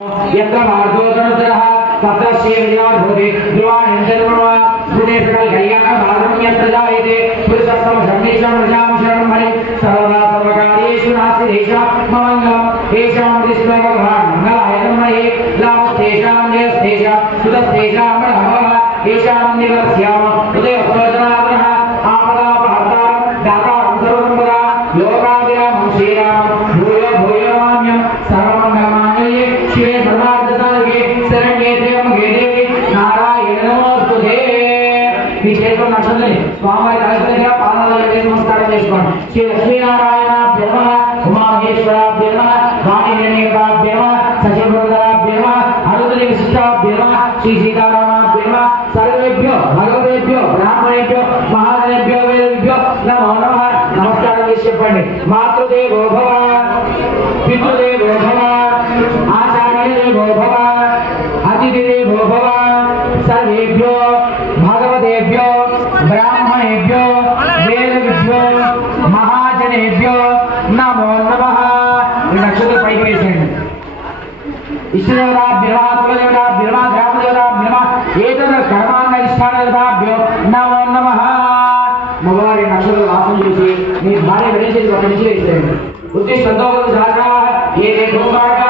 यत्र मार्गोदरः तत्र श्रीविद्याभूति ध्रुवाणेन्द्रवा गुणे सकल कल्याणदानं यत्र जायते पुरुषस्तम शरणेशं रजां शरणं हरे सर्वदा सर्वकार्येषु नास्ति देशा मङ्गलम् येषां विष्णु भगवान् मङ्गलाय नमः लाभस्तेषां जयस्तेषां सुतस्तेषां ब्रह्मः येषां निवर्स्याम उदयस्तोजनादनः आपदापहर्तारं दातारं सर्वसम्पदा योगाभिरामं श्रीरामं भूयो भूयो नमाम्यं सर्वमङ्गलमाङ्गल्ये शिवे सर्वार्थसाधके शरण्ये त्र्यम्बके देवी नारायण नमोस्तुते। ఈ చేతుల నక్షత్రం స్వామివారి తలసరిగా పాదాల మీద నమస్కారం చేసుకోండి. శ్రీ లక్ష్మీనారాయణాభ్య నమః, ఉమామహేశ్వరాభ్య నమః, వాణిజ్ఞాభ్య నమః, సచివృందాభ్య నమః, అనుదలి విశిష్టాభ్య నమః, శ్రీ సీతారామాభ్య నమః. సర్వేభ్యో భగవతేభ్యో బ్రాహ్మణేభ్యో మహాజనేభ్యో వేదేభ్యో నమో నమః. నమస్కారం చేసి చెప్పండి. మాతృదేవో భవ, పితృదేవో భవ, ఆచార్యదేవో భవ, అతిథిదేవో భవ. సర్వేభ్యో భగవతేభ్యో బ్రాహ్మణేభ్యో వేదేభ్యో మహాజనేభ్యో నమో నమః. ఈ నక్షత్రం పైకి వేసేయండి. ఇష్టదేవతాభ్య నమః, కులదేవతాభ్య నమః, గ్రామదేవతాభ్య నమః, ఏతద్ కర్మాధిష్టానదేవతాభ్యో నమో నమః. మగవారి నక్షత్రం వాసన చూసి మీ భార్య విడిచేసి ఒక నుంచి వేసేయండి. బుద్ధి సంతోషం సహకార ఏ భూమార్గ